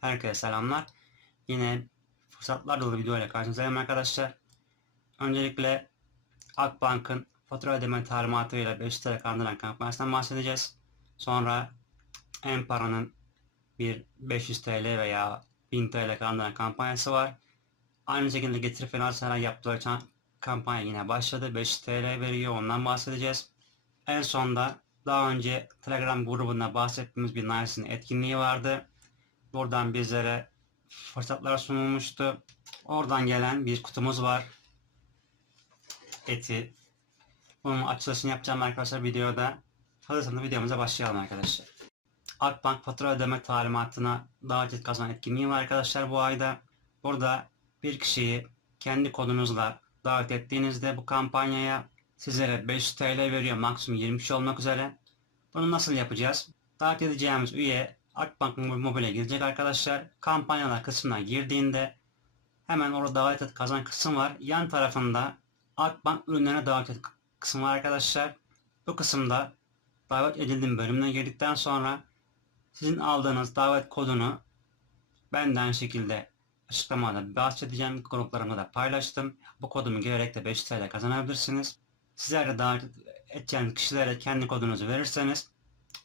Herkese selamlar. Yine fırsatlar dolu video ile karşınızdayım arkadaşlar. Öncelikle Akbank'ın fatura ödeme talimatı ile 5 TL kandıran kampanyasından bahsedeceğiz. Sonra en paranın bir 500 TL veya 1000 TL kandıran kampanyası var. Aynı şekilde Getir Finansal yaptığı kampanya yine başladı. 5 TL veriyor ondan bahsedeceğiz. En sonda daha önce Telegram grubunda bahsettiğimiz bir Nice'ın etkinliği vardı. Buradan bizlere fırsatlar sunulmuştu. Oradan gelen bir kutumuz var. Eti. Bunun açılışını yapacağım arkadaşlar videoda. Hazırsanız videomuza başlayalım arkadaşlar. Akbank fatura ödeme talimatına ciddi kazanan etkinliği var arkadaşlar bu ayda. Burada bir kişiyi kendi kodunuzla davet ettiğinizde bu kampanyaya sizlere 5 TL veriyor maksimum 20 kişi olmak üzere. Bunu nasıl yapacağız? Davet edeceğimiz üye Akbank Mobil'e girecek arkadaşlar. Kampanyalar kısmına girdiğinde hemen orada davet et kazan kısım var. Yan tarafında Akbank ürünlerine davet et kısmı var arkadaşlar. Bu kısımda davet edildiğim bölümüne girdikten sonra sizin aldığınız davet kodunu ben de aynı şekilde açıklamada bahsedeceğim gruplarımda da paylaştım. Bu kodumu girerek de 5 TL kazanabilirsiniz. Sizler de davet edeceğiniz kişilere kendi kodunuzu verirseniz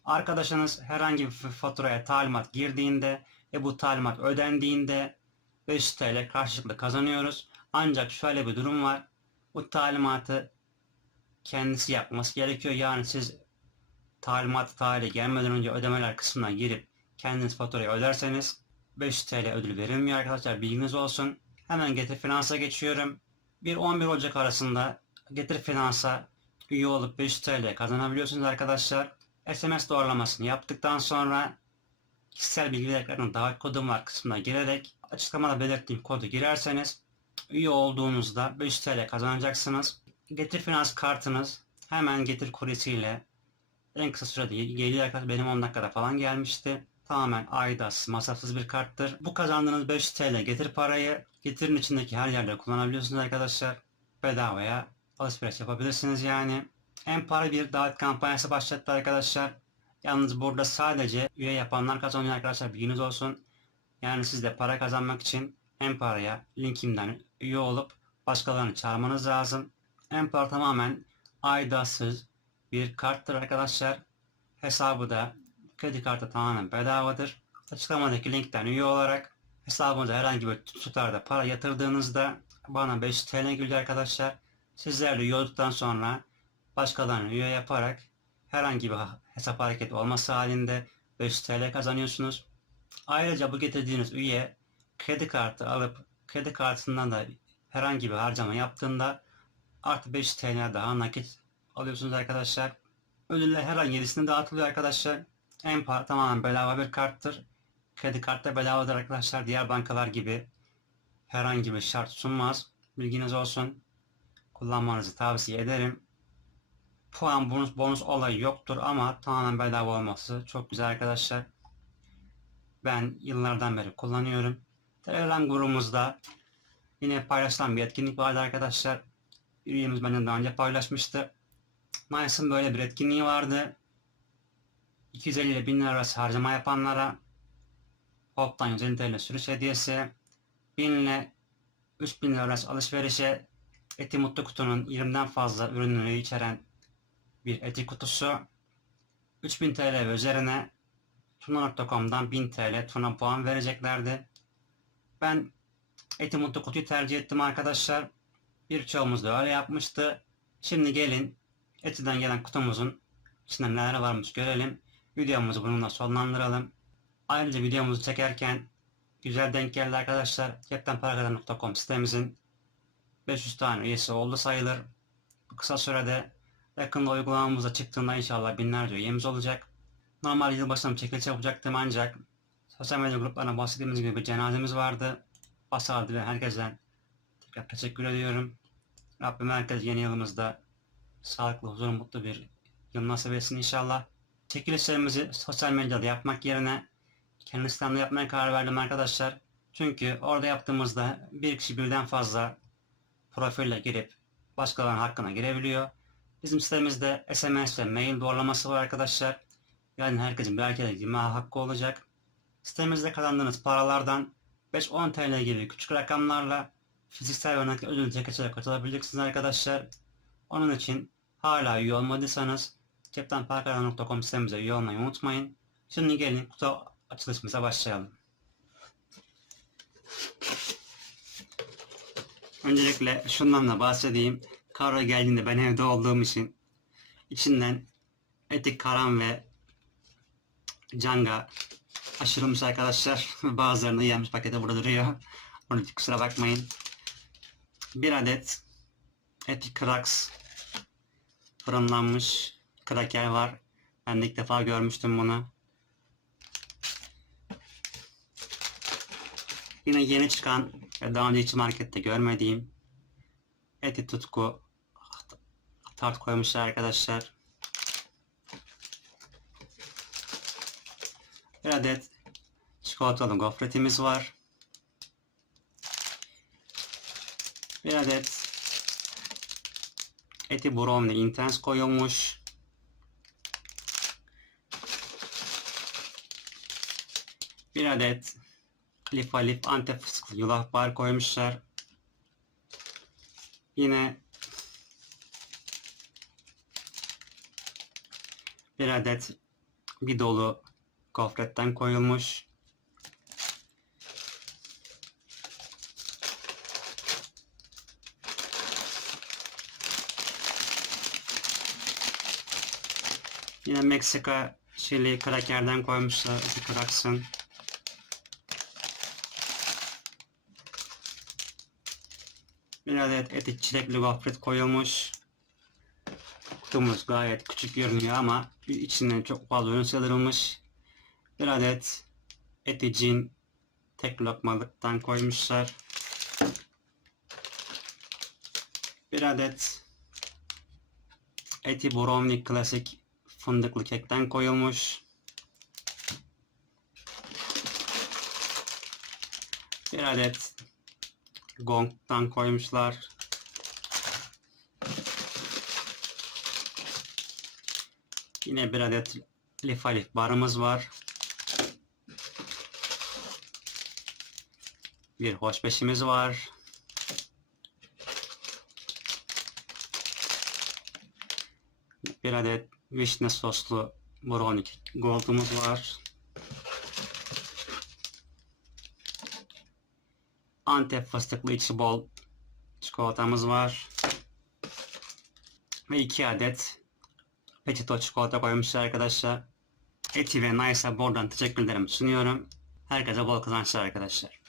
arkadaşınız herhangi bir faturaya talimat girdiğinde ve bu talimat ödendiğinde 5 TL karşılıklı kazanıyoruz. Ancak şöyle bir durum var. Bu talimatı kendisi yapması gerekiyor. Yani siz talimat tarihi gelmeden önce ödemeler kısmına girip kendiniz faturayı öderseniz 5 TL ödül verilmiyor arkadaşlar bilginiz olsun. Hemen Getir Finans'a geçiyorum. 1-11 Ocak arasında Getir Finans'a üye olup 5 TL kazanabiliyorsunuz arkadaşlar. SMS doğrulamasını yaptıktan sonra kişisel bilgilerinin davet kodum var kısmına girerek açıklamada belirttiğim kodu girerseniz üye olduğunuzda 5 TL kazanacaksınız. Getir Finans kartınız hemen Getir kuryesiyle en kısa sürede geliyor arkadaşlar. Benim 10 dakikada falan gelmişti. Tamamen aidatsız, masrafsız bir karttır. Bu kazandığınız 5 TL getir parayı getirin içindeki her yerde kullanabiliyorsunuz arkadaşlar. Bedavaya alışveriş yapabilirsiniz yani. En para bir davet kampanyası başlattı arkadaşlar. Yalnız burada sadece üye yapanlar kazanıyor arkadaşlar bilginiz olsun. Yani siz de para kazanmak için en paraya linkimden üye olup başkalarını çağırmanız lazım. En para tamamen aidatsız bir karttır arkadaşlar. Hesabı da kredi kartı tamamen bedavadır. Açıklamadaki linkten üye olarak hesabınıza herhangi bir tutarda para yatırdığınızda bana 5 TL geliyor arkadaşlar. Sizler de üye olduktan sonra başkalarını üye yaparak herhangi bir hesap hareketi olması halinde 5 TL kazanıyorsunuz. Ayrıca bu getirdiğiniz üye kredi kartı alıp kredi kartından da herhangi bir harcama yaptığında artı 5 TL daha nakit alıyorsunuz arkadaşlar. Ödüller her ay 7'sinde dağıtılıyor arkadaşlar. En tamamen bedava bir karttır. Kredi kartı da bedavadır arkadaşlar. Diğer bankalar gibi herhangi bir şart sunmaz. Bilginiz olsun. Kullanmanızı tavsiye ederim. Puan bonus bonus olayı yoktur ama tamamen bedava olması çok güzel arkadaşlar. Ben yıllardan beri kullanıyorum. Telegram grubumuzda yine paylaşılan bir etkinlik vardı arkadaşlar. Üyemiz benden daha önce paylaşmıştı. Nice'ın böyle bir etkinliği vardı. 250 ile 1000 lira arası harcama yapanlara Hop'tan 150 TL sürüş hediyesi 1000 ile 3000 lira arası alışverişe Eti Mutlu Kutu'nun 20'den fazla ürününü içeren bir eti kutusu 3000 TL ve üzerine Tuna.com'dan 1000 TL Tuna puan vereceklerdi. Ben Eti Mutlu Kutu'yu tercih ettim arkadaşlar. Birçoğumuz da öyle yapmıştı. Şimdi gelin Eti'den gelen kutumuzun içinde neler varmış görelim. Videomuzu bununla sonlandıralım. Ayrıca videomuzu çekerken güzel denk geldi arkadaşlar. Ceptenparakazan.com sitemizin 500 tane üyesi oldu sayılır. Bu kısa sürede yakında uygulamamıza çıktığında inşallah binlerce üyemiz olacak. Normal yılbaşında çekiliş yapacaktım ancak sosyal medya gruplarına bahsettiğimiz gibi bir cenazemiz vardı. Basardı ve herkesten tekrar teşekkür ediyorum. Rabbim herkes yeni yılımızda sağlıklı, huzurlu, mutlu bir yıl nasip etsin inşallah. Çekilişlerimizi sosyal medyada yapmak yerine kendi sitemde yapmaya karar verdim arkadaşlar. Çünkü orada yaptığımızda bir kişi birden fazla profille girip başkalarının hakkına girebiliyor. Bizim sitemizde SMS ve mail doğrulaması var arkadaşlar. Yani herkesin belki de girme hakkı olacak. Sitemizde kazandığınız paralardan 5-10 TL gibi küçük rakamlarla fiziksel ve ödül çekişlere katılabileceksiniz arkadaşlar. Onun için hala üye olmadıysanız ceptenparakadan.com sitemize üye olmayı unutmayın. Şimdi gelin kutu açılışımıza başlayalım. Öncelikle şundan da bahsedeyim. Karo geldiğinde ben evde olduğum için içinden etik karam ve canga aşırılmış arkadaşlar. Bazılarını yenmiş paketi burada duruyor. Onun için kusura bakmayın. Bir adet Epic Cracks fırınlanmış kraker var. Ben de ilk defa görmüştüm bunu. Yine yeni çıkan daha önce hiç markette görmediğim Eti Tutku tart koymuşlar arkadaşlar. Bir adet çikolatalı gofretimiz var. Bir adet eti brownie intense koyulmuş. Bir adet Lif Alif Antep fıstıklı yulaf bar koymuşlar. Yine bir adet bir dolu gofretten koyulmuş. Yine Meksika chili krakerden koymuşlar. Kraksın. Bir adet eti çilekli gofret koyulmuş. Kutumuz gayet küçük görünüyor ama içinden çok fazla ürün sığdırılmış. Bir adet eti cin tek lokmalıktan koymuşlar. Bir adet eti brownie klasik fındıklı kekten koyulmuş. Bir adet gongtan koymuşlar. Yine bir adet lif alif barımız var. Bir hoşbeşimiz var. Bir adet vişne soslu brownie gold'umuz var. Antep fıstıklı içi bol çikolatamız var. Ve iki adet Petito çikolata koymuşlar arkadaşlar. Eti ve Nice'a buradan teşekkürlerimi sunuyorum. Herkese bol kazançlar arkadaşlar.